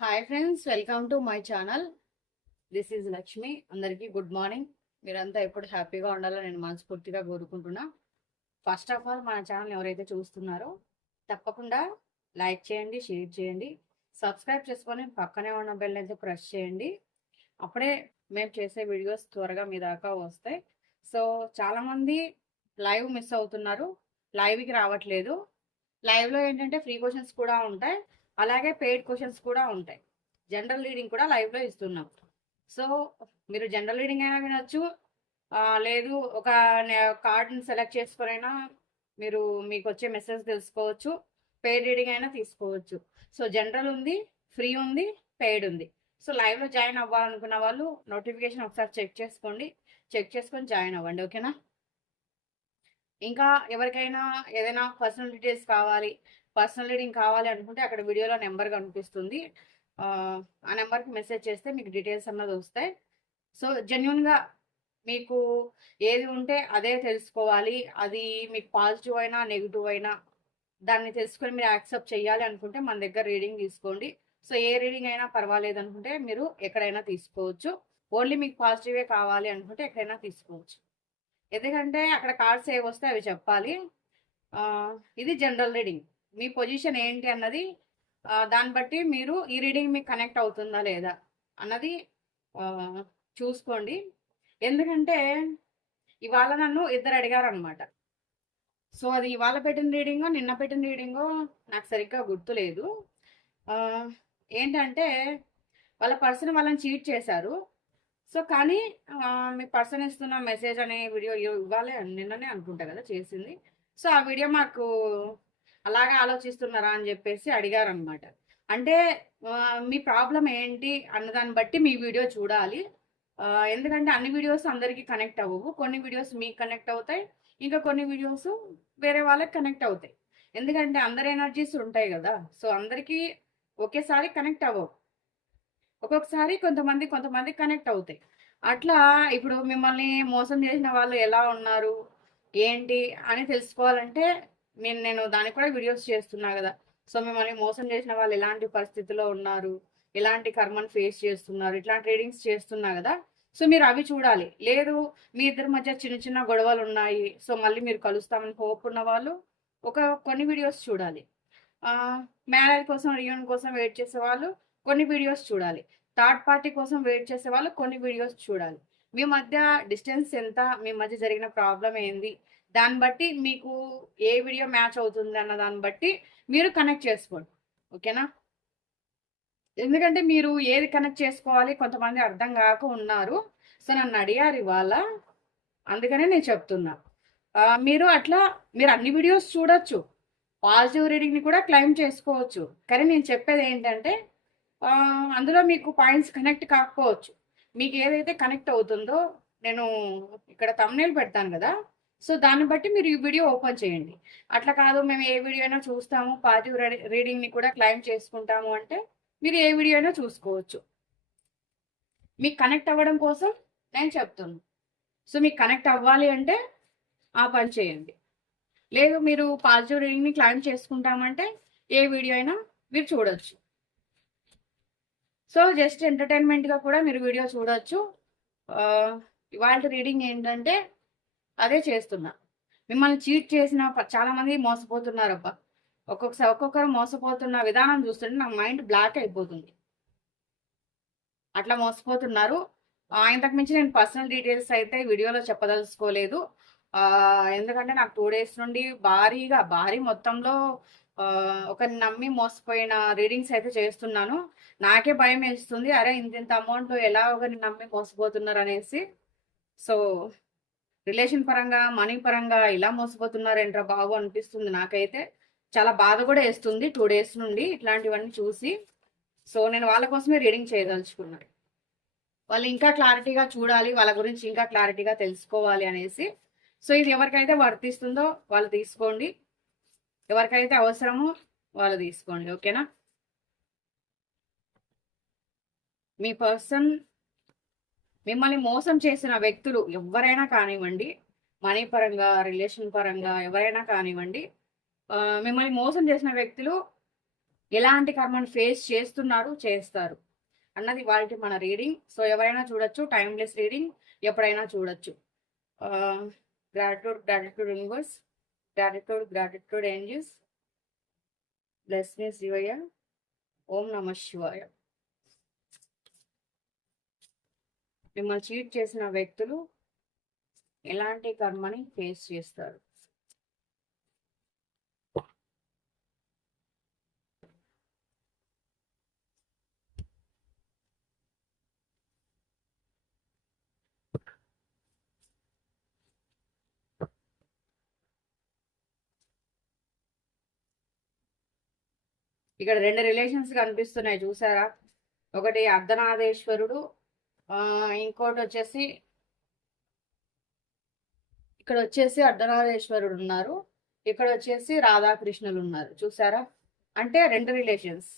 Hi friends welcome to my channel this is Lakshmi అందరికీ good morning మీరంతా ఎప్పుడు హ్యాపీగా ఉండాలని నేను మనస్ఫూర్తిగా కోరుకుంటున్నా. ఫస్ట్ ఆఫ్ ఆల్ మన ఛానల్ ఎవరైతే చూస్తున్నారో తప్పకుండా లైక్ చేయండి షేర్ చేయండి. సబ్స్క్రైబ్ చేసుకొని పక్కనే ఉన్న బెల్ అయితే ప్రెస్ చేయండి. అప్పుడే మేము చేసే వీడియోస్ త్వరగా మీ దాకా వస్తాయి. సో చాలామంది లైవ్ మిస్ అవుతున్నారు. లైవ్కి రావట్లేదు. లైవ్లో ఏంటంటే ఫ్రీ క్వశ్చన్స్ కూడా ఉంటాయి. అలాగే పెయిడ్ క్వశ్చన్స్ కూడా ఉంటాయి. జనరల్ రీడింగ్ కూడా లైవ్లో ఇస్తున్నాం. సో మీరు జనరల్ రీడింగ్ అయినా వినొచ్చు. లేదు ఒక కార్డ్ని సెలెక్ట్ చేసుకునైనా మీరు మీకు వచ్చే మెసేజ్ తెలుసుకోవచ్చు. పెయిడ్ రీడింగ్ అయినా తీసుకోవచ్చు. సో జనరల్ ఉంది ఫ్రీ ఉంది పెయిడ్ ఉంది. సో లైవ్లో జాయిన్ అవ్వాలనుకున్న వాళ్ళు నోటిఫికేషన్ ఒకసారి చెక్ చేసుకోండి. చెక్ చేసుకొని జాయిన్ అవ్వండి ఓకేనా ఇంకా ఎవరికైనా ఏదైనా పర్సనల్ డీటెయిల్స్ కావాలి పర్సనల్ రీడింగ్ కావాలి అనుకుంటే అక్కడ వీడియోలో నెంబర్ కనిపిస్తుంది. ఆ, నెంబర్కి మెసేజ్ చేస్తే మీకు డీటెయిల్స్ అన్నది వస్తాయి. సో జెన్యున్గా మీకు ఏది ఉంటే అదే తెలుసుకోవాలి. అది మీకు పాజిటివ్ అయినా నెగిటివ్ అయినా దాన్ని తెలుసుకొని మీరు యాక్సెప్ట్ చేయాలి అనుకుంటే మన దగ్గర రీడింగ్ తీసుకోండి. సో ఏ రీడింగ్ అయినా పర్వాలేదు అనుకుంటే మీరు ఎక్కడైనా తీసుకోవచ్చు. ఓన్లీ మీకు పాజిటివే కావాలి అనుకుంటే ఎక్కడైనా తీసుకోవచ్చు. ఎందుకంటే అక్కడ కార్డ్స్ ఏవి వస్తే అవి చెప్పాలి. ఇది జనరల్ రీడింగ్. మీ పొజిషన్ ఏంటి అన్నది దాన్ని బట్టి మీరు ఈ రీడింగ్ మీకు కనెక్ట్ అవుతుందా లేదా అన్నది చూసుకోండి. ఎందుకంటే ఇవాళ నన్ను ఇద్దరు అడిగారు అనమాట సో అది ఇవాళ పెట్టిన రీడింగో నిన్న పెట్టిన రీడింగో నాకు సరిగ్గా గుర్తులేదు. ఏంటంటే వాళ్ళ పర్సన్ వాళ్ళని చీట్ చేశారు. సో కానీ మీ పర్సన్ ఇస్తున్న మెసేజ్ అనే వీడియో ఇవ్వాలి నిన్ననే అనుకుంటా కదా చేసింది. సో ఆ వీడియో మాకు అలాగే ఆలోచిస్తున్నారా అని చెప్పేసి అడిగారు అనమాట అంటే మీ ప్రాబ్లం ఏంటి అన్నదాన్ని బట్టి మీ వీడియో చూడాలి. ఎందుకంటే అన్ని వీడియోస్ అందరికీ కనెక్ట్ అవ్వవు. కొన్ని వీడియోస్ మీకు కనెక్ట్ అవుతాయి. ఇంకా కొన్ని వీడియోస్ వేరే వాళ్ళకి కనెక్ట్ అవుతాయి. ఎందుకంటే అందరి ఎనర్జీస్ ఉంటాయి కదా. సో అందరికీ ఒకేసారి కనెక్ట్ అవ్వవు. ఒక్కొక్కసారి కొంతమంది కొంతమంది కనెక్ట్ అవుతాయి. అట్లా ఇప్పుడు మిమ్మల్ని మోసం చేసిన వాళ్ళు ఎలా ఉన్నారు? ఏంటి అని తెలుసుకోవాలంటే నేను నేను దానికి కూడా వీడియోస్ చేస్తున్నా కదా. సో మిమ్మల్ని మోసం చేసిన వాళ్ళు ఎలాంటి పరిస్థితిలో ఉన్నారు? ఎలాంటి కర్మను ఫేస్ చేస్తున్నారు? ఇట్లాంటి రీడింగ్స్ చేస్తున్నా కదా. సో మీరు అవి చూడాలి. లేదు మీ ఇద్దరి మధ్య చిన్న చిన్న గొడవలు ఉన్నాయి. సో మళ్ళీ మీరు కలుస్తామని హోప్ ఉన్న వాళ్ళు ఒక కొన్ని వీడియోస్ చూడాలి. మ్యారేజ్ కోసం రియూన్ కోసం వెయిట్ చేసే వాళ్ళు కొన్ని వీడియోస్ చూడాలి. థర్డ్ పార్టీ కోసం వెయిట్ చేసే వాళ్ళు కొన్ని వీడియోస్ చూడాలి. మీ మధ్య డిస్టెన్స్ ఎంత? మీ మధ్య జరిగిన ప్రాబ్లం ఏంది? దాన్ని బట్టి మీకు ఏ వీడియో మ్యాచ్ అవుతుంది అన్న దాన్ని బట్టి మీరు కనెక్ట్ చేసుకోండి. ఓకేనా? ఎందుకంటే మీరు ఏది కనెక్ట్ చేసుకోవాలి కొంతమంది అర్థం కాక ఉన్నారు. సో నన్ను అడిగారు ఇవాళ. అందుకనే నేను చెప్తున్నా. మీరు అట్లా మీరు అన్ని వీడియోస్ చూడొచ్చు. పాజిటివ్ రీడింగ్ని కూడా క్లైమ్ చేసుకోవచ్చు. కానీ నేను చెప్పేది ఏంటంటే అందులో మీకు పాయింట్స్ కనెక్ట్ కాకపోవచ్చు. మీకు ఏదైతే కనెక్ట్ అవుతుందో నేను ఇక్కడ తమ్నేలు పెడతాను కదా. సో దాన్ని బట్టి మీరు ఈ వీడియో ఓపెన్ చేయండి. అట్లా కాదు మేము ఏ వీడియో అయినా చూస్తాము పాజిటివ్ రీడింగ్ని కూడా క్లైమ్ చేసుకుంటాము అంటే మీరు ఏ వీడియో అయినా చూసుకోవచ్చు. మీకు కనెక్ట్ అవ్వడం కోసం నేను చెప్తాను సో మీకు కనెక్ట్ అవ్వాలి అంటే ఆ పని చేయండి. లేదు మీరు పాజిటివ్ రీడింగ్ని క్లైమ్ చేసుకుంటామంటే ఏ వీడియో అయినా మీరు చూడొచ్చు. సో జస్ట్ ఎంటర్టైన్మెంట్గా కూడా మీరు వీడియో చూడొచ్చు. ఇవాళ రీడింగ్ ఏంటంటే అదే చేస్తున్నా. మిమ్మల్ని చీట్ చేసిన చాలామంది చాలా మంది మోసపోతున్నారు అబ్బా ఒక్కొక్కసారి ఒక్కొక్కరు మోసపోతున్న విధానం చూస్తుంటే నా మైండ్ బ్లాక్ అయిపోతుంది. అట్లా మోసపోతున్నారు. ఆ, ఇంతకు మించి నేను పర్సనల్ డీటెయిల్స్ అయితే వీడియోలో చెప్పదలుచుకోలేదు. ఎందుకంటే నాకు టూ డేస్ నుండి భారీగా భారీ మొత్తంలో ఒక ఒకరిని నమ్మి మోసపోయిన రీడింగ్స్ అయితే చేస్తున్నాను. నాకే భయం వేస్తుంది. అరే ఇంత ఇంత అమౌంట్ ఎలా ఒకరిని నమ్మి మోసపోతున్నారు అనేసి. సో రిలేషన్ పరంగా మనీ పరంగా ఇలా మోసపోతున్నారేంట్రా బాబు అనిపిస్తుంది నాకైతే. చాలా బాధ కూడా వేస్తుంది టూ డేస్ నుండి ఇట్లాంటివన్నీ చూసి. సో నేను వాళ్ళ కోసమే రీడింగ్ చేయదలుచుకున్నాను వాళ్ళు ఇంకా క్లారిటీగా చూడాలి వాళ్ళ గురించి ఇంకా క్లారిటీగా తెలుసుకోవాలి అనేసి. సో ఇది ఎవరికైతే వర్తిస్తుందో వాళ్ళు తీసుకోండి. ఎవరికైతే అవసరమో వాళ్ళు తీసుకోండి ఓకేనా? మీ పర్సన్ మిమ్మల్ని మోసం చేసిన వ్యక్తులు ఎవరైనా కానివ్వండి మనీ పరంగా రిలేషన్ పరంగా ఎవరైనా కానివ్వండి మిమ్మల్ని మోసం చేసిన వ్యక్తులు ఎలాంటి కర్మను ఫేస్ చేస్తున్నారు చేస్తారు. అన్నది వాళ్ళకి మన రీడింగ్. సో ఎవరైనా చూడొచ్చు టైమ్లెస్ రీడింగ్ ఎప్పుడైనా చూడొచ్చు. Gratitude gratitude universe gratitude gratitude angels bless మీ శివయ్య ఓం నమ శివాయ మిమ్మల్ని చీట్ చేసిన వ్యక్తులు ఎలాంటి కర్మని ఫేస్ చేస్తారు? ఇక్కడ రెండు రిలేషన్స్ కనిపిస్తున్నాయి చూసారా? ఒకటి అర్ధనాదేశ్వరుడు ఇంకోటి వచ్చేసి ఇక్కడ వచ్చేసి అర్ధనారేశ్వరుడు ఉన్నారు. ఇక్కడ వచ్చేసి రాధాకృష్ణులు ఉన్నారు. చూసారా? అంటే రెండు రిలేషన్స్.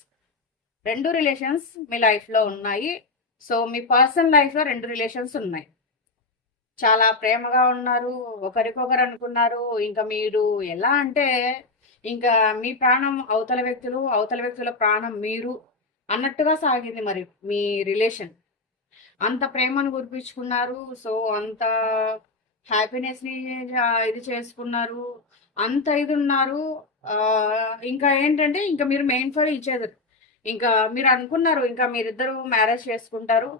రెండు రిలేషన్స్ మీ లైఫ్లో ఉన్నాయి. సో మీ పర్సనల్ లైఫ్లో రెండు రిలేషన్స్ ఉన్నాయి. చాలా ప్రేమగా ఉన్నారు. ఒకరికొకరు అనుకున్నారు. ఇంకా మీరు ఎలా అంటే ఇంకా మీ ప్రాణం అవతల వ్యక్తులు అవతల వ్యక్తుల ప్రాణం మీరు అన్నట్టుగా సాగింది మరి మీ రిలేషన్. అంత ప్రేమను కురిపించుకున్నారు. సో అంత హ్యాపీనెస్ని ఇది చేసుకున్నారు. అంత ఇది ఉన్నారు ఇంకా ఏంటంటే ఇంకా మీరు మెయిన్ ఫర్ ఇచ్చేది ఇంకా మీరు అనుకున్నారు ఇంకా మీరిద్దరు మ్యారేజ్ చేసుకుంటారు.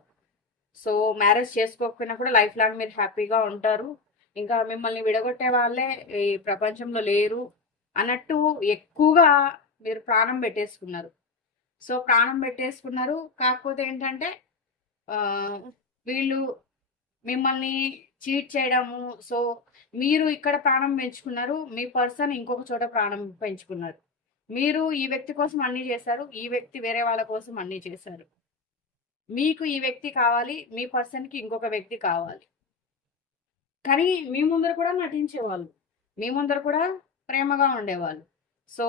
సో మ్యారేజ్ చేసుకోకపోయినా కూడా లైఫ్ లాంగ్ మీరు హ్యాపీగా ఉంటారు. ఇంకా మిమ్మల్ని విడగొట్టే వాళ్ళే ఈ ప్రపంచంలో లేరు అన్నట్టు ఎక్కువగా మీరు ప్రాణం పెట్టేసుకున్నారు. సో ప్రాణం పెట్టేసుకున్నారు. కాకపోతే ఏంటంటే వీళ్ళు మిమ్మల్ని చీట్ చేయడము. సో మీరు ఇక్కడ ప్రాణం పెంచుకున్నారు. మీ పర్సన్ ఇంకొక చోట ప్రాణం పెంచుకున్నారు. మీరు ఈ వ్యక్తి కోసం అన్నీ చేశారు. ఈ వ్యక్తి వేరే వాళ్ళ కోసం అన్నీ చేశారు. మీకు ఈ వ్యక్తి కావాలి. మీ పర్సన్కి ఇంకొక వ్యక్తి కావాలి. కానీ మీ ముందర కూడా నటించేవాళ్ళు. మీ ముందర కూడా ప్రేమగా ఉండేవాళ్ళు. సో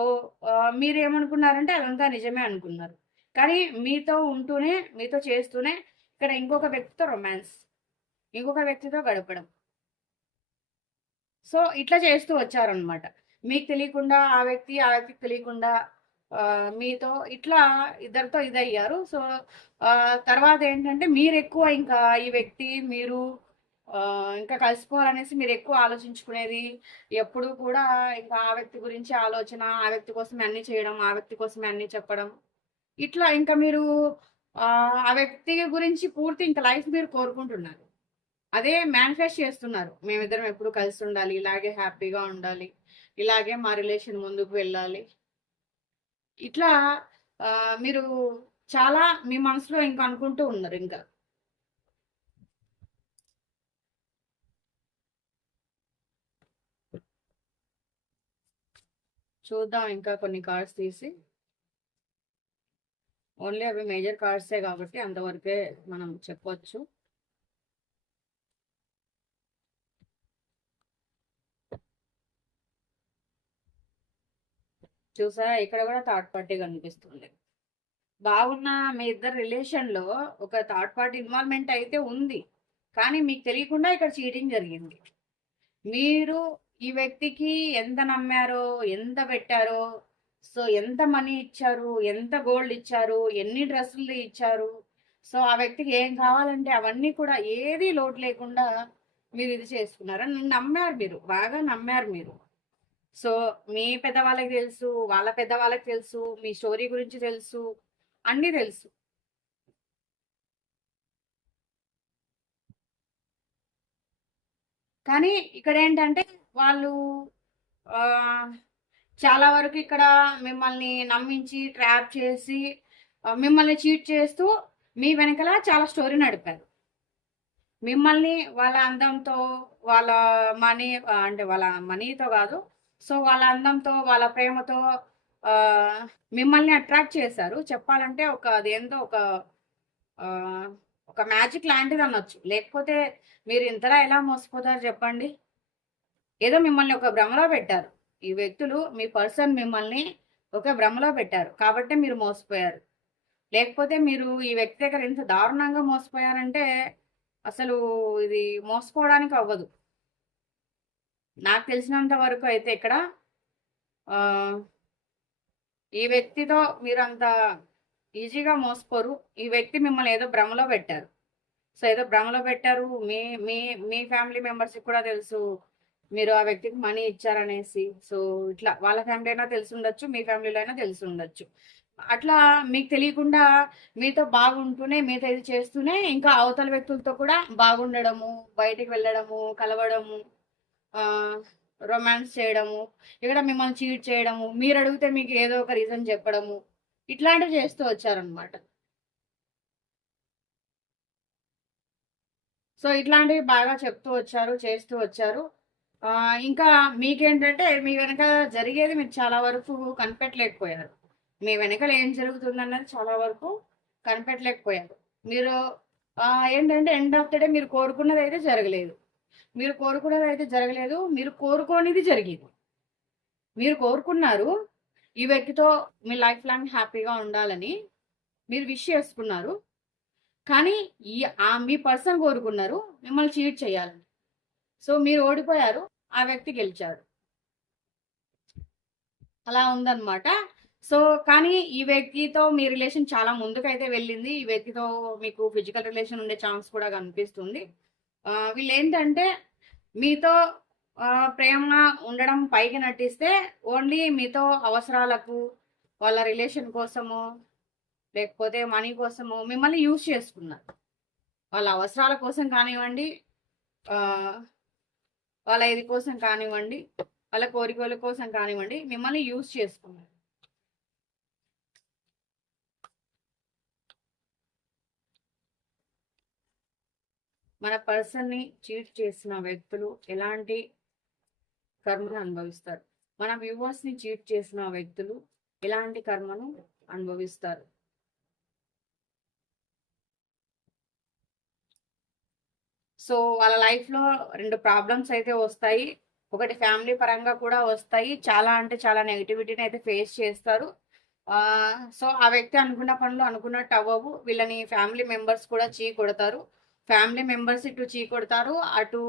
మీరు ఏమనుకున్నారంటే అదంతా నిజమే అనుకున్నారు. కానీ మీతో ఉంటూనే మీతో చేస్తూనే ఇక్కడ ఇంకొక వ్యక్తితో రొమాన్స్ ఇంకొక వ్యక్తితో గడపడం. సో ఇట్లా చేస్తూ వచ్చారనమాట మీకు తెలియకుండా ఆ వ్యక్తి ఆ వ్యక్తికి తెలియకుండా మీతో ఇట్లా ఇద్దరితో ఇదయ్యారు. సో తర్వాత ఏంటంటే మీరు ఎక్కువ ఇంకా ఈ వ్యక్తి మీరు ఇంకా కలిసిపోవాలనేసి మీరు ఎక్కువ ఆలోచించుకునేది ఎప్పుడు కూడా ఇంకా ఆ వ్యక్తి గురించి ఆలోచన ఆ వ్యక్తి కోసం అన్ని చేయడం ఆ వ్యక్తి కోసమే అన్ని చెప్పడం. ఇట్లా ఇంకా మీరు ఆ వ్యక్తి గురించి పూర్తి ఇంకా లైఫ్ మీరు కోరుకుంటున్నారు. అదే మేనిఫెస్ట్ చేస్తున్నారు. మేమిద్దరం ఎప్పుడు కలిసి ఉండాలి ఇలాగే హ్యాపీగా ఉండాలి ఇలాగే మా రిలేషన్ ముందుకు వెళ్ళాలి. ఇట్లా మీరు చాలా మీ మనసులో ఇంకా అనుకుంటూ ఉన్నారు ఇంకా. చూద్దాం ఇంకా కొన్ని కార్డ్స్ తీసి. ఓన్లీ అవి మేజర్ కార్డ్సే కాబట్టి అంతవరకే మనం చెప్పవచ్చు చూసారా? ఇక్కడ కూడా థర్డ్ పార్టీ కనిపిస్తుంది. బాగున్న మీ ఇద్దరు రిలేషన్లో ఒక థర్డ్ పార్టీ ఇన్వాల్వ్మెంట్ అయితే ఉంది. కానీ మీకు తెలియకుండా ఇక్కడ చీటింగ్ జరిగింది. మీరు ఈ వ్యక్తికి ఎంత నమ్మారో ఎంత పెట్టారో సో ఎంత మనీ ఇచ్చారు? ఎంత గోల్డ్ ఇచ్చారు? ఎన్ని డ్రెస్సులు ఇచ్చారు? సో ఆ వ్యక్తికి ఏం కావాలంటే అవన్నీ కూడా ఏది లోటు లేకుండా మీరు ఇది చేసుకున్నారు. అని నమ్మారు మీరు. బాగా నమ్మారు మీరు. సో మీ పెద్దవాళ్ళకి తెలుసు వాళ్ళ పెద్దవాళ్ళకి తెలుసు మీ స్టోరీ గురించి తెలుసు అన్నీ తెలుసు. కానీ ఇక్కడ ఏంటంటే వాళ్ళు చాలా వరకు ఇక్కడ మిమ్మల్ని నమ్మించి ట్రాప్ చేసి మిమ్మల్ని చీట్ చేస్తూ మీ వెనకల చాలా స్టోరీ నడిపారు. మిమ్మల్ని వాళ్ళ అందంతో వాళ్ళ మనీ అంటే వాళ్ళ మనీతో కాదు సో వాళ్ళ అందంతో వాళ్ళ ప్రేమతో మిమ్మల్ని అట్రాక్ట్ చేశారు. చెప్పాలంటే ఒక అదేందో ఒక ఒక మ్యాజిక్ లాంటిది అనొచ్చు. లేకపోతే మీరు ఇంతలా ఎలా మోసపోతారు చెప్పండి. ఏదో మిమ్మల్ని ఒక భ్రమలో పెట్టారు. ఈ వ్యక్తులు మీ పర్సన్ మిమ్మల్ని ఒక భ్రమలో పెట్టారు. కాబట్టి మీరు మోసపోయారు. లేకపోతే మీరు ఈ వ్యక్తి దగ్గర ఇంత దారుణంగా మోసపోయారంటే అసలు ఇది మోసపోవడానికి అవ్వదు. నాకు తెలిసినంత వరకు అయితే ఇక్కడ ఈ వ్యక్తితో మీరు అంత ఈజీగా మోసపోరు. ఈ వ్యక్తి మిమ్మల్ని ఏదో భ్రమలో పెట్టారు. సో ఏదో భ్రమలో పెట్టారు. మీ మీ మీ ఫ్యామిలీ మెంబర్స్కి కూడా తెలుసు. మీరు ఆ వ్యక్తికి మనీ ఇచ్చారనేసి. సో ఇట్లా వాళ్ళ ఫ్యామిలీ అయినా తెలిసి ఉండొచ్చు మీ ఫ్యామిలీలో అయినా తెలిసి ఉండొచ్చు అట్లా మీకు తెలియకుండా మీతో బాగుంటూనే మీతో ఇది చేస్తూనే ఇంకా అవతల వ్యక్తులతో కూడా బాగుండడము బయటికి వెళ్ళడము కలవడము రొమాన్స్ చేయడము ఇక్కడ మిమ్మల్ని చీట్ చేయడము మీరు అడిగితే మీకు ఏదో ఒక రీజన్ చెప్పడము ఇట్లాంటివి చేస్తూ వచ్చారనమాట సో ఇట్లాంటివి బాగా చెప్తూ వచ్చారు చేస్తూ వచ్చారు. ఇంకా మీకేంటంటే మీ వెనక జరిగేది మీరు చాలా వరకు కనిపెట్టలేకపోయారు. మీ వెనకాల ఏం జరుగుతుంది అన్నది చాలా వరకు కనిపెట్టలేకపోయారు. మీరు ఏంటంటే ఎండ్ ఆఫ్ ద డే మీరు కోరుకున్నది అయితే జరగలేదు. మీరు కోరుకున్నది అయితే జరగలేదు. మీరు కోరుకోనిది జరిగింది. మీరు కోరుకున్నారు. ఈ వ్యక్తితో మీ లైఫ్ లాంగ్ హ్యాపీగా ఉండాలని మీరు విష్ చేసుకున్నారు. కానీ ఈ ఆ మీ పర్సన్ కోరుకున్నారు. మిమ్మల్ని చీట్ చేయాలని. సో మీరు ఓడిపోయారు. ఆ వ్యక్తి గెలిచారు అలా ఉందన్నమాట. సో కానీ ఈ వ్యక్తితో మీ రిలేషన్ చాలా ముందుకైతే వెళ్ళింది. ఈ వ్యక్తితో మీకు ఫిజికల్ రిలేషన్ ఉండే ఛాన్స్ కూడా కనిపిస్తుంది. వీళ్ళు ఏంటంటే మీతో ప్రేమ ఉండడం పైకి నటిస్తే ఓన్లీ మీతో అవసరాలకు వాళ్ళ రిలేషన్ కోసము లేకపోతే మనీ కోసము మిమ్మల్ని యూజ్ చేసుకున్నారు. వాళ్ళ అవసరాల కోసం కానివ్వండి వాళ్ళ ఇది కోసం కానివ్వండి వాళ్ళ కోరికల కోసం కానివ్వండి మిమ్మల్ని యూజ్ చేసుకున్నారు. మన పర్సన్ని చీట్ చేసిన వ్యక్తులు ఎలాంటి కర్మను అనుభవిస్తారు? మన వ్యూవర్స్ని చీట్ చేసిన వ్యక్తులు ఎలాంటి కర్మను అనుభవిస్తారు? సో వాళ్ళ లైఫ్లో రెండు ప్రాబ్లమ్స్ అయితే వస్తాయి. ఒకటి ఫ్యామిలీ పరంగా కూడా వస్తాయి. చాలా అంటే చాలా నెగిటివిటీని అయితే ఫేస్ చేస్తారు. సో ఆ వ్యక్తి అనుకున్న పనులు అనుకున్నట్టు అవ్వవు. వీళ్ళని ఫ్యామిలీ మెంబర్స్ కూడా చీ కొడతారు. ఫ్యామిలీ మెంబర్స్ ఇటు చీ కొడతారు. అటు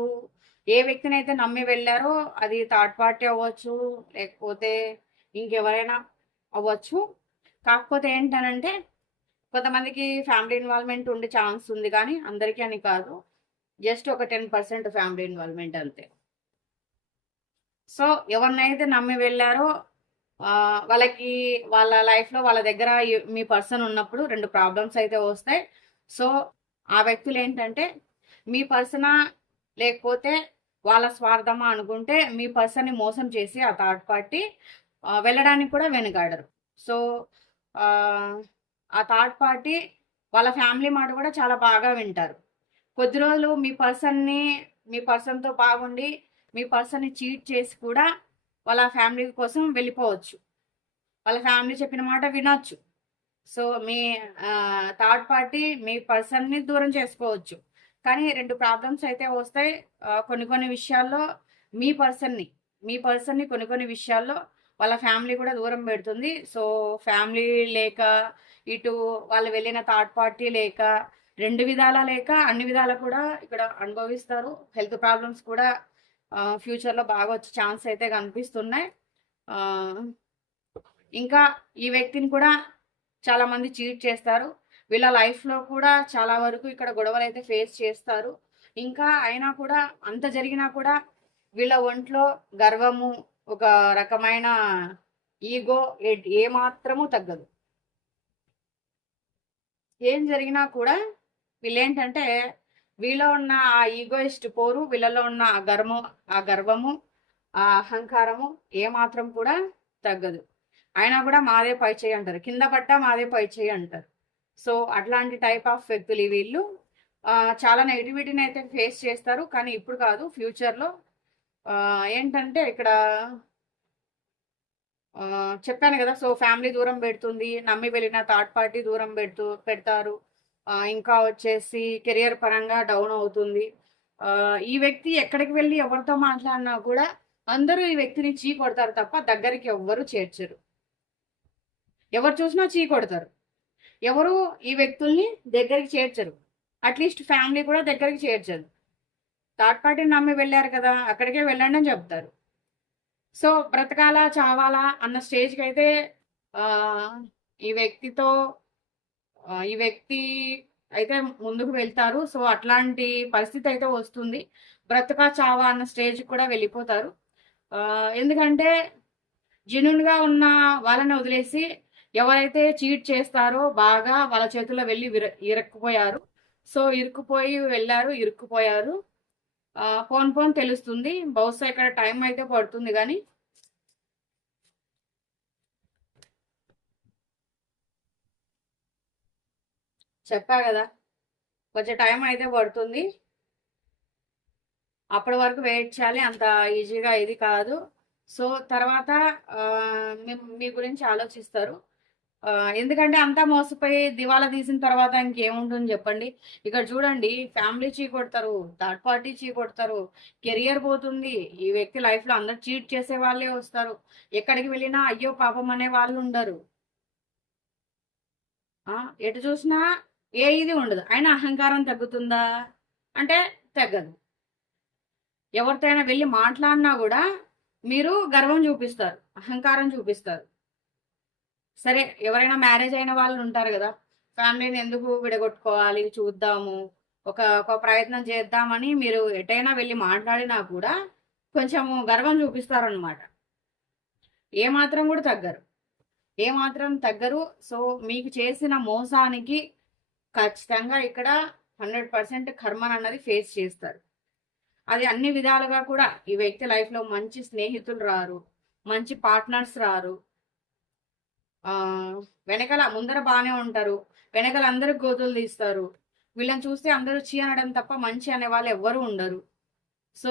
ఏ వ్యక్తిని అయితే నమ్మి వెళ్ళారో అది థర్డ్ పార్టీ అవ్వచ్చు లేకపోతే ఇంకెవరైనా అవ్వచ్చు. కాకపోతే ఏంటనంటే కొంతమందికి ఫ్యామిలీ ఇన్వాల్వ్మెంట్ ఉండే ఛాన్స్ ఉంది కానీ అందరికీ అని కాదు. జస్ట్ ఒక టెన్ పర్సెంట్ ఫ్యామిలీ ఇన్వాల్వ్మెంట్ అంతే. సో ఎవరినైతే నమ్మి వెళ్ళారో వాళ్ళకి వాళ్ళ లైఫ్లో వాళ్ళ దగ్గర మీ పర్సన్ ఉన్నప్పుడు రెండు ప్రాబ్లమ్స్ అయితే వస్తాయి. సో ఆ వ్యక్తులు ఏంటంటే మీ పర్సనా లేకపోతే వాళ్ళ స్వార్థమా అనుకుంటే మీ పర్సన్ని మోసం చేసి ఆ థర్డ్ పార్టీ వెళ్ళడానికి కూడా వెనుకాడరు. సో ఆ థర్డ్ పార్టీ వాళ్ళ ఫ్యామిలీ మాట కూడా చాలా బాగా వింటారు. కొద్ది రోజులు మీ పర్సన్ని మీ పర్సన్తో బాగుండి మీ పర్సన్ని చీట్ చేసి కూడా వాళ్ళ ఫ్యామిలీ కోసం వెళ్ళిపోవచ్చు. వాళ్ళ ఫ్యామిలీ చెప్పిన మాట వినొచ్చు. సో మీ థర్డ్ పార్టీ మీ పర్సన్ని దూరం చేసుకోవచ్చు. కానీ రెండు ప్రాబ్లమ్స్ అయితే వస్తాయి. కొన్ని కొన్ని విషయాల్లో మీ పర్సన్ని మీ పర్సన్ని కొన్ని కొన్ని విషయాల్లో వాళ్ళ ఫ్యామిలీ కూడా దూరం పెడుతుంది. సో ఫ్యామిలీ లేక ఇటు వాళ్ళు వెళ్ళిన థర్డ్ పార్టీ లేక రెండు విధాల లేక అన్ని విధాలు కూడా ఇక్కడ అనుభవిస్తారు. హెల్త్ ప్రాబ్లమ్స్ కూడా ఫ్యూచర్లో బాగా వచ్చే ఛాన్స్ అయితే కనిపిస్తున్నాయి. ఇంకా ఈ వ్యక్తిని కూడా చాలామంది చీట్ చేస్తారు. వీళ్ళ లైఫ్లో కూడా చాలా వరకు ఇక్కడ గొడవలు అయితే ఫేస్ చేస్తారు. ఇంకా అయినా కూడా అంత జరిగినా కూడా వీళ్ళ ఒంట్లో గర్వము ఒక రకమైన ఈగో ఏ మాత్రము తగ్గదు. ఏం జరిగినా కూడా వీళ్ళేంటంటే వీళ్ళ ఉన్న ఆ ఈగోయిస్ట్ పోరు వీళ్ళలో ఉన్న ఆ గర్వము ఆ గర్వము ఆ అహంకారము ఏమాత్రం కూడా తగ్గదు. అయినా కూడా మాదే పై చేయి అంటారు. కింద పట్ట మాదే పై చేయి అంటారు. సో అట్లాంటి టైప్ ఆఫ్ వ్యక్తులు వీళ్ళు. చాలా నెగిటివిటీని అయితే ఫేస్ చేస్తారు. కానీ ఇప్పుడు కాదు ఫ్యూచర్లో ఏంటంటే ఇక్కడ చెప్పాను కదా. సో ఫ్యామిలీ దూరం పెడుతుంది నమ్మి వెళ్ళిన థర్డ్ పార్టీ దూరం పెడుతూ పెడతారు. ఇంకా వచ్చేసి కెరియర్ పరంగా డౌన్ అవుతుంది. ఈ వ్యక్తి ఎక్కడికి వెళ్ళి ఎవరితో మాట్లాడినా కూడా అందరూ ఈ వ్యక్తిని చీ కొడతారు తప్ప దగ్గరికి ఎవ్వరు చేర్చరు. ఎవరు చూసినా చీ కొడతారు. ఎవరు ఈ వ్యక్తుల్ని దగ్గరికి చేర్చరు. అట్లీస్ట్ ఫ్యామిలీ కూడా దగ్గరికి చేర్చదు. థర్డ్ పార్టీని నమ్మి వెళ్ళారు కదా అక్కడికే వెళ్ళండి అని చెప్తారు. సో బ్రతకాలా చావాలా అన్న స్టేజ్కి అయితే ఈ వ్యక్తితో ఈ వ్యక్తి అయితే ముందుకు వెళ్తారు. సో అట్లాంటి పరిస్థితి అయితే వస్తుంది. బ్రతకా చావా అన్న స్టేజ్ కూడా వెళ్ళిపోతారు. ఎందుకంటే జెన్యున్గా ఉన్న వాళ్ళని వదిలేసి ఎవరైతే చీట్ చేస్తారో బాగా వాళ్ళ చేతుల్లో వెళ్ళి విర- ఇరుక్కుపోయారు. సో ఇరుక్కుపోయి వెళ్ళారు ఇరుక్కుపోయారు. ఫోన్ పోన్ పోన్ తెలుస్తుంది. బహుశా ఇక్కడ టైం అయితే పడుతుంది కానీ చెప్పా కదా. కొంచెం టైం అయితే పడుతుంది. అప్పటి వరకు వెయిట్ చేయాలి. అంత ఈజీగా ఇది కాదు. సో తర్వాత మీ- గురించి ఆలోచిస్తారు. ఎందుకంటే అంతా మోసపోయి దివాలా తీసిన తర్వాత ఇంకేముంటుంది చెప్పండి. ఇక్కడ చూడండి ఫ్యామిలీ చీ కొడతారు థర్డ్ పార్టీ చీ కొడతారు కెరియర్ పోతుంది. ఈ వ్యక్తి లైఫ్లో అందరు చీట్ చేసే వాళ్ళే వస్తారు. ఎక్కడికి వెళ్ళినా అయ్యో పాపం అనే వాళ్ళు ఉండరు. ఎటు చూసినా ఏ ఇది ఉండదు. అయినా అహంకారం తగ్గుతుందా? అంటే తగ్గదు. ఎవరితో అయినా వెళ్ళి మాట్లాడినా కూడా మీరు గర్వం చూపిస్తారు. అహంకారం చూపిస్తారు. సరే ఎవరైనా మ్యారేజ్ అయిన వాళ్ళు ఉంటారు కదా ఫ్యామిలీని ఎందుకు విడగొట్టుకోవాలి? చూద్దాము. ఒక ఒక ప్రయత్నం చేద్దామని మీరు ఎటైనా వెళ్ళి మాట్లాడినా కూడా కొంచెం గర్వం చూపిస్తారనమాట ఏమాత్రం కూడా తగ్గరు. ఏమాత్రం తగ్గరు. సో మీకు చేసిన మోసానికి ఖచ్చితంగా ఇక్కడ హండ్రెడ్ పర్సెంట్ కర్మను అన్నది ఫేస్ చేస్తారు. అది అన్ని విధాలుగా కూడా ఈ వ్యక్తి లైఫ్లో మంచి స్నేహితులు రారు మంచి పార్ట్నర్స్ రారు. వెనకల ముందర బాగానే ఉంటారు వెనకల అందరు గోతులు తీస్తారు. వీళ్ళని చూస్తే అందరూ చీ అనడం తప్ప మంచి అనే వాళ్ళు ఎవ్వరూ ఉండరు. సో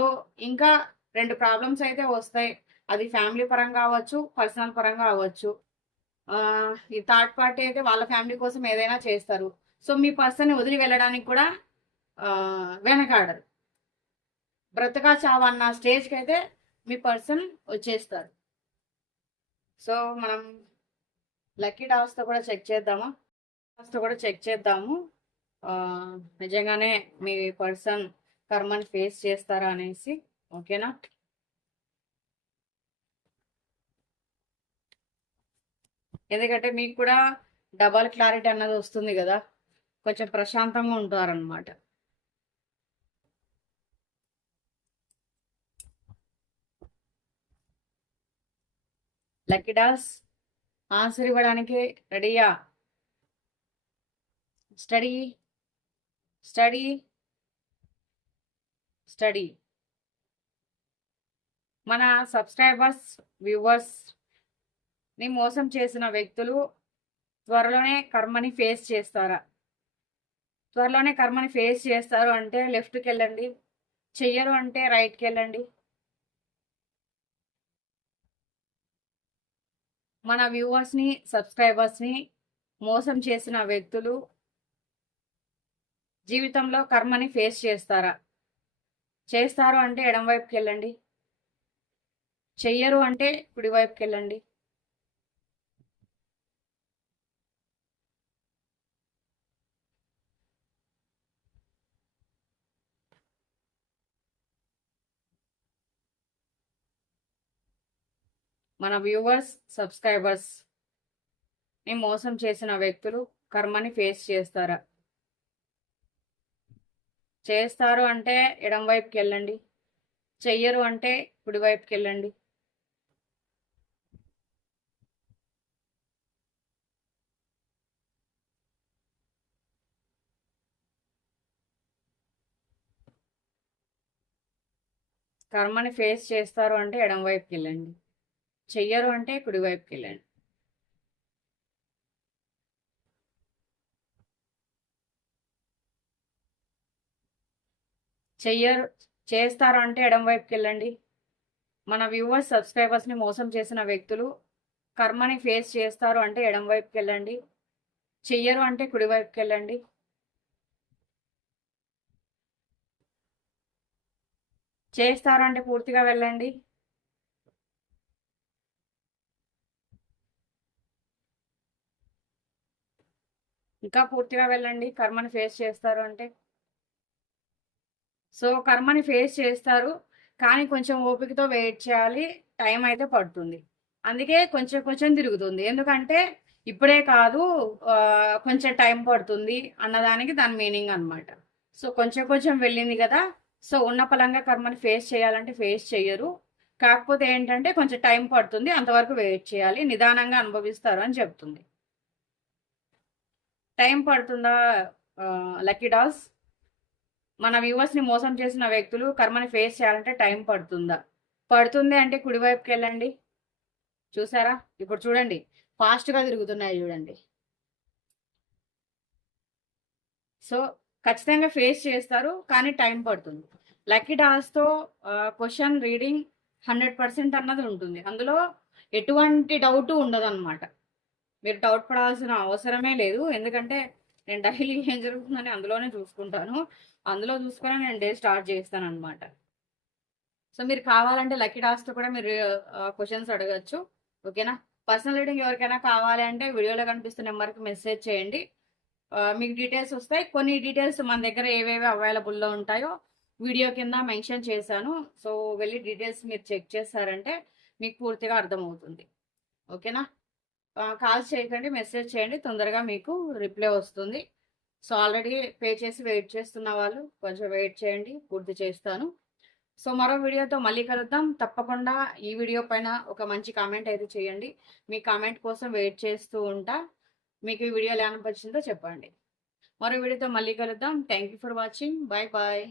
ఇంకా రెండు ప్రాబ్లమ్స్ అయితే వస్తాయి. అది ఫ్యామిలీ పరంగా అవ్వచ్చు పర్సనల్ పరంగా అవ్వచ్చు. ఈ థర్డ్ పార్టీ అయితే వాళ్ళ ఫ్యామిలీ కోసం ఏదైనా చేస్తారు. సో మీ పర్సన్ వదిలి వెళ్ళడానికి కూడా వెనకాడరు. బ్రతకా చావన్న స్టేజ్కి అయితే మీ పర్సన్ వచ్చేస్తారు. సో మనం లక్కీ డాస్తో కూడా చెక్ చేద్దామా. డాస్తో కూడా చెక్ చేద్దాము. నిజంగానే మీ పర్సన్ కర్మని ఫేస్ చేస్తారా అనేసి ఓకేనా? ఎందుకంటే మీకు కూడా డబల్ క్లారిటీ అన్నది వస్తుంది కదా. కొంచెం ప్రశాంతంగా ఉంటారనమాట లక్కీడాస్ ఆన్సర్ ఇవ్వడానికి రెడీయా? Study study study. మన సబ్స్క్రైబర్స్ వ్యూవర్స్ని మోసం చేసిన వ్యక్తులు త్వరలోనే కర్మని ఫేస్ చేస్తారా? త్వరలోనే కర్మని ఫేస్ చేస్తారు అంటే లెఫ్ట్కి వెళ్ళండి. చెయ్యరు అంటే రైట్కి వెళ్ళండి. మన వ్యూవర్స్ని సబ్స్క్రైబర్స్ని మోసం చేసిన వ్యక్తులు జీవితంలో కర్మని ఫేస్ చేస్తారా? చేస్తారు అంటే ఎడం వైపుకి వెళ్ళండి. చెయ్యరు అంటే కుడి వైపుకి వెళ్ళండి. మన వ్యూవర్స్ సబ్స్క్రైబర్స్ని మోసం చేసిన వ్యక్తులు కర్మని ఫేస్ చేస్తారా? చేస్తారు అంటే ఎడం వైపుకి వెళ్ళండి. చెయ్యరు అంటే కుడి వైపుకి వెళ్ళండి. కర్మని ఫేస్ చేస్తారు అంటే ఎడం వైపుకి వెళ్ళండి. చెయ్యరు అంటే కుడి వైపుకి వెళ్ళండి చెయ్యరు చేస్తారు అంటే ఎడం వైపుకి వెళ్ళండి మన వ్యూవర్స్ సబ్స్క్రైబర్స్ని మోసం చేసిన వ్యక్తులు కర్మని ఫేస్ చేస్తారు అంటే ఎడం వైపుకి వెళ్ళండి చెయ్యరు అంటే కుడి వైపుకి వెళ్ళండి చేస్తారు అంటే పూర్తిగా వెళ్ళండి. ఇంకా పూర్తిగా వెళ్ళండి. కర్మని ఫేస్ చేస్తారు అంటే. సో కర్మని ఫేస్ చేస్తారు. కానీ కొంచెం ఓపికతో వెయిట్ చేయాలి. టైం అయితే పడుతుంది. అందుకే కొంచెం కొంచెం తిరుగుతుంది. ఎందుకంటే ఇప్పుడే కాదు కొంచెం టైం పడుతుంది అన్నదానికి దాని మీనింగ్ అన్నమాట. సో కొంచెం కొంచెం వెళ్ళింది కదా. సో ఉన్న పలంగా కర్మని ఫేస్ చేయాలంటే ఫేస్ చేయరు. కాకపోతే ఏంటంటే కొంచెం టైం పడుతుంది. అంతవరకు వెయిట్ చేయాలి. నిదానంగా అనుభవిస్తారు అని చెప్తుంది. టైం పడుతుందా? Lucky dolls? మన వ్యూవర్స్ని మోసం చేసిన వ్యక్తులు కర్మని ఫేస్ చేయాలంటే టైం పడుతుందా? పడుతుంది అంటే కుడివైపుకి వెళ్ళండి. చూసారా? ఇప్పుడు చూడండి. ఫాస్ట్గా తిరుగుతున్నాయి చూడండి. సో ఖచ్చితంగా ఫేస్ చేస్తారు కానీ టైం పడుతుంది. లక్కీ డాల్స్తో క్వశ్చన్ రీడింగ్ హండ్రెడ్ పర్సెంట్ అన్నది ఉంటుంది. అందులో ఎటువంటి డౌట్ ఉండదు అనమాట మీరు డౌట్ పడాల్సిన అవసరమే లేదు. ఎందుకంటే నేను డైలీ ఏం జరుగుతుందని అందులోనే చూసుకుంటాను. అందులో చూసుకొని నేను డే స్టార్ట్ చేస్తాను అనమాట సో మీరు కావాలంటే లక్కీ డాస్తో కూడా మీరు క్వశ్చన్స్ అడగచ్చు. ఓకేనా? పర్సనల్ రీడింగ్ ఎవరికైనా కావాలి అంటే వీడియోలో కనిపిస్తున్న నెంబర్కి మెసేజ్ చేయండి. మీకు డీటెయిల్స్ వస్తాయి. కొన్ని డీటెయిల్స్ మన దగ్గర ఏవేవి అవైలబుల్లో ఉంటాయో వీడియో కింద మెన్షన్ చేశాను. సో వెళ్ళి డీటెయిల్స్ మీరు చెక్ చేస్తారంటే మీకు పూర్తిగా అర్థమవుతుంది. ఓకేనా? కాల్ చేయకండి మెసేజ్ చేయండి తొందరగా మీకు రిప్లై వస్తుంది. సో ఆల్రెడీ పే చేసి వెయిట్ చేస్తున్న వాళ్ళు కొంచెం వెయిట్ చేయండి పూర్తి చేస్తాను. సో మరో వీడియోతో మళ్ళీ కలుద్దాం. తప్పకుండా ఈ వీడియో పైన ఒక మంచి కామెంట్ అయితే చేయండి. మీ కామెంట్ కోసం వెయిట్ చేస్తూ ఉంటా. మీకు ఈ వీడియో ఎలా అనిపించిందో చెప్పండి. మరో వీడియోతో మళ్ళీ కలుద్దాం. Thank you for watching. Bye bye.